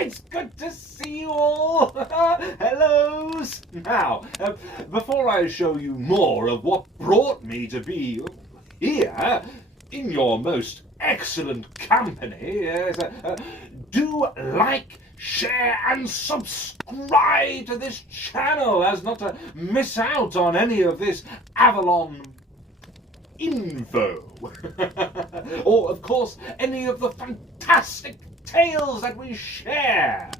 It's good to see you all. Hellos. Now, before I show you more of what brought me to be here in your most excellent company, do like, share and subscribe to this channel as not to miss out on any of this Avalon info. Or, of course, any of the fantastic tales that we share.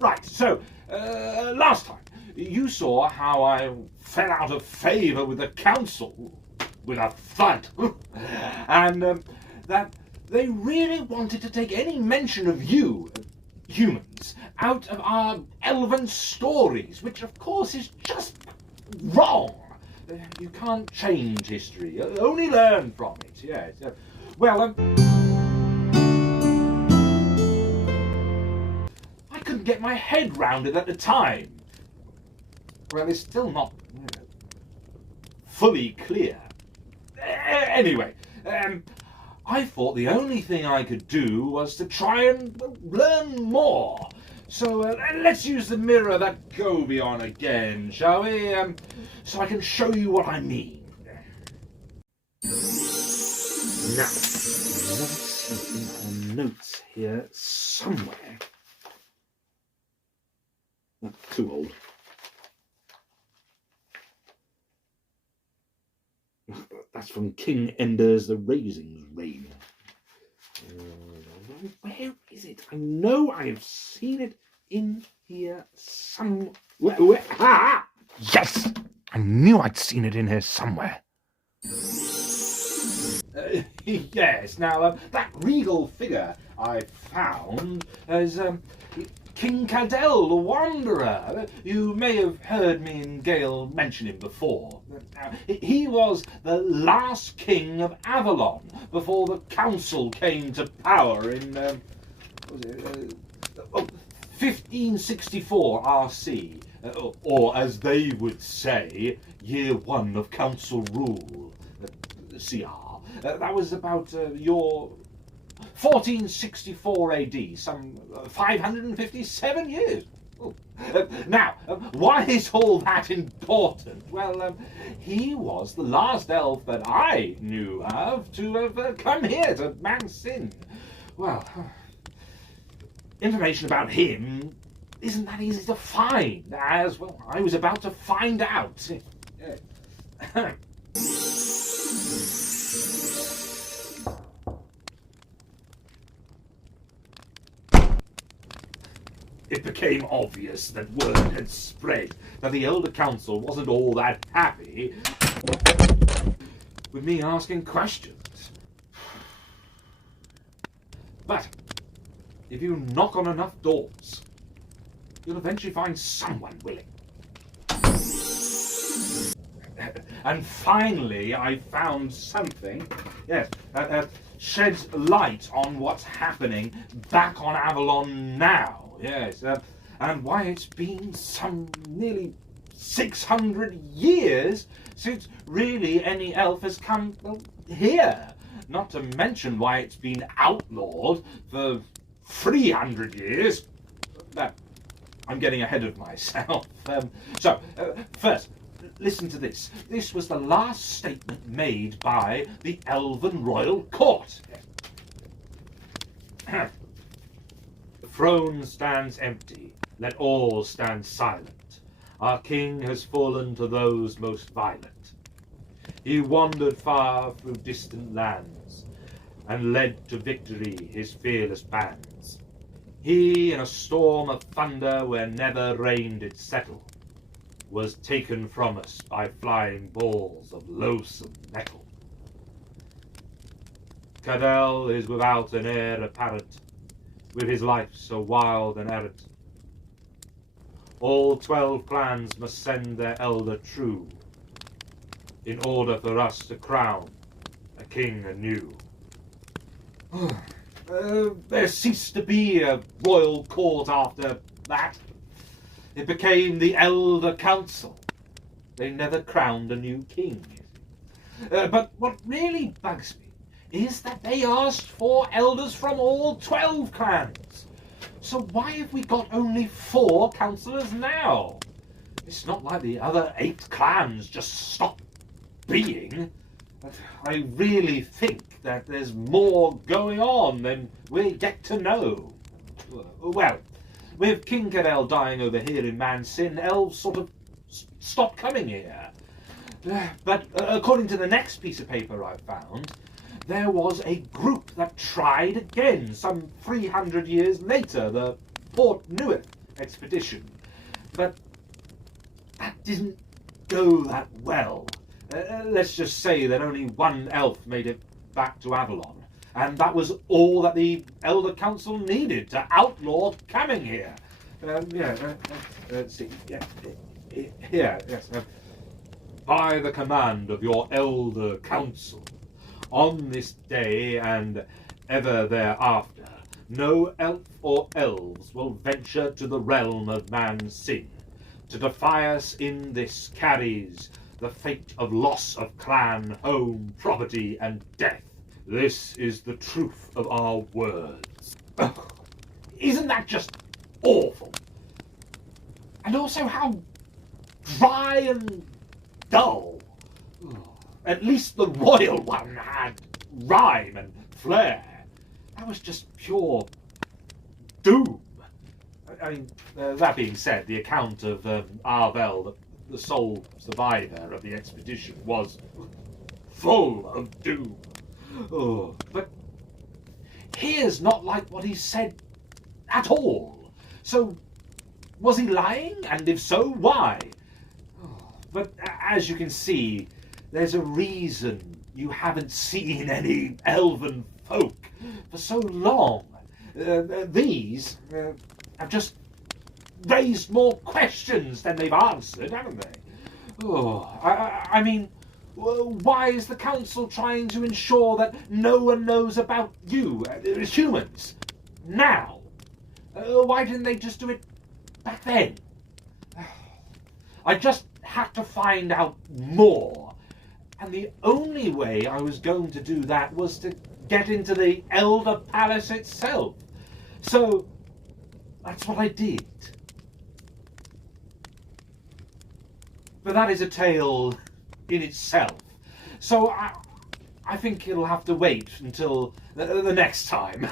Right, so, last time, you saw how I fell out of favour with the council with a thud. And that they really wanted to take any mention of you, humans, out of our Elven stories, which of course is just wrong. You can't change history, only learn from it, yes. Well, I couldn't get my head round it at the time. Well, it's still not fully clear. Anyway, I thought the only thing I could do was to try and learn more. So let's use the mirror that Gobi on again, shall we? So I can show you what I mean. Now, let's see in our notes here somewhere. Not too old. That's from King Ender's The Raising's Reign. Where is it? I know I have seen it in here somewhere. Ah! Yes! I knew I'd seen it in here somewhere. Yes, now that regal figure I found is King Cadell the Wanderer. You may have heard me and Gale mention him before. He was the last king of Avalon before the council came to power in 1564 RC, or as they would say, year 1 of council rule, CR. That was about your 1464 AD, some 557 years. Now, why is all that important? Well, he was the last elf that I knew of to have come here to Mansin. Well, information about him isn't that easy to find, as, well, I was about to find out. It became obvious that word had spread that the Elder Council wasn't all that happy with me asking questions. But if you knock on enough doors, you'll eventually find someone willing. And finally, I found something, yes, that sheds light on what's happening back on Avalon now. Yes, and why it's been some nearly 600 years since really any elf has come here. Not to mention why it's been outlawed for 300 years. But I'm getting ahead of myself. So, first, listen to this. This was the last statement made by the Elven Royal Court. The throne stands empty, let all stand silent. Our king has fallen to those most violent. He wandered far through distant lands, and led to victory his fearless bands. He, in a storm of thunder where never rain did settle, was taken from us by flying balls of loathsome metal. Cadell is without an heir apparent, with his life so wild and errant. All 12 clans must send their elder true, in order for us to crown a king anew. There ceased to be a royal court after that. It became the Elder Council. They never crowned a new king. But what really bugs me is that they asked for elders from all 12 clans. So why have we got only 4 councillors now? It's not like the other 8 clans just stopped being. I really think that there's more going on than we get to know. Well, with King Cadell dying over here in Mansin, elves sort of stopped coming here. But according to the next piece of paper I found, there was a group that tried again some 300 years later, the Port Newydd expedition. But that didn't go that well. Let's just say that only 1 elf made it back to Avalon, and that was all that the Elder Council needed to outlaw coming here. Let's see. Here, yes. By the command of your Elder Council, on this day and ever thereafter, no elf or elves will venture to the realm of Mansin. To defy us in this carries the fate of loss of clan, home, property, and death. This is the truth of our words. Ugh, isn't that just awful? And also how dry and dull. Ugh, at least the royal one had rhyme and flair. That was just pure doom. I mean, that being said, the account of Arvel, the sole survivor of the expedition, was full of doom. Oh, but here's not like what he said at all. So, was he lying? And if so, why? Oh, but as you can see, there's a reason you haven't seen any elven folk for so long. These have just raised more questions than they've answered, haven't they? Oh, I mean, why is the council trying to ensure that no one knows about you, as humans, now? Why didn't they just do it back then? I just had to find out more. And the only way I was going to do that was to get into the Elder Palace itself. So, that's what I did. But that is a tale in itself. So I think it'll have to wait until the next time.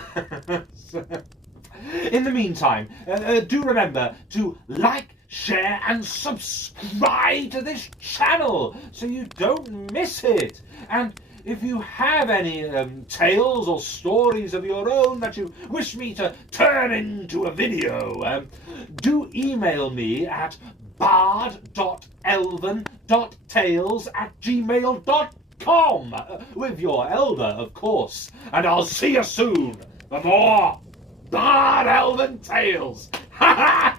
In the meantime, do remember to like, share and subscribe to this channel so you don't miss it. And if you have any tales or stories of your own that you wish me to turn into a video, do email me at bard.elven.tales@gmail.com with your elder, of course. And I'll see you soon for more Bard Elven Tales. Ha ha!